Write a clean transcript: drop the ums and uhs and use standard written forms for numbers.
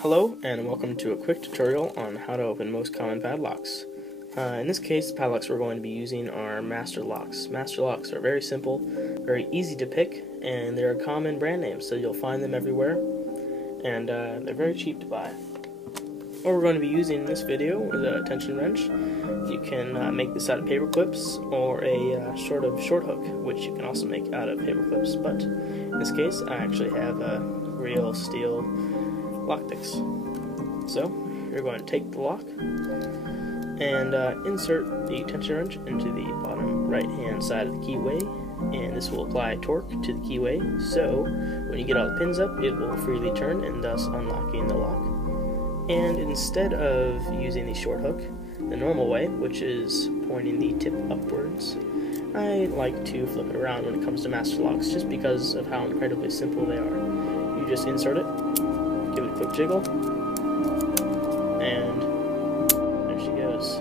Hello and welcome to a quick tutorial on how to open most common padlocks. In this case, the padlocks we're going to be using are MasterLocks. MasterLocks are very simple, very easy to pick, and they're a common brand name, so you'll find them everywhere, and they're very cheap to buy. What we're going to be using in this video is a tension wrench. You can make this out of paper clips or a short hook, which you can also make out of paper clips, but in this case I actually have real steel lock picks. So you're going to take the lock and insert the tension wrench into the bottom right hand side of the keyway, and this will apply torque to the keyway, so when you get all the pins up it will freely turn and thus unlocking the lock. And instead of using the short hook the normal way, which is pointing the tip upwards, I like to flip it around when it comes to MasterLocks just because of how incredibly simple they are. You just insert it, give it a quick jiggle, and there she goes.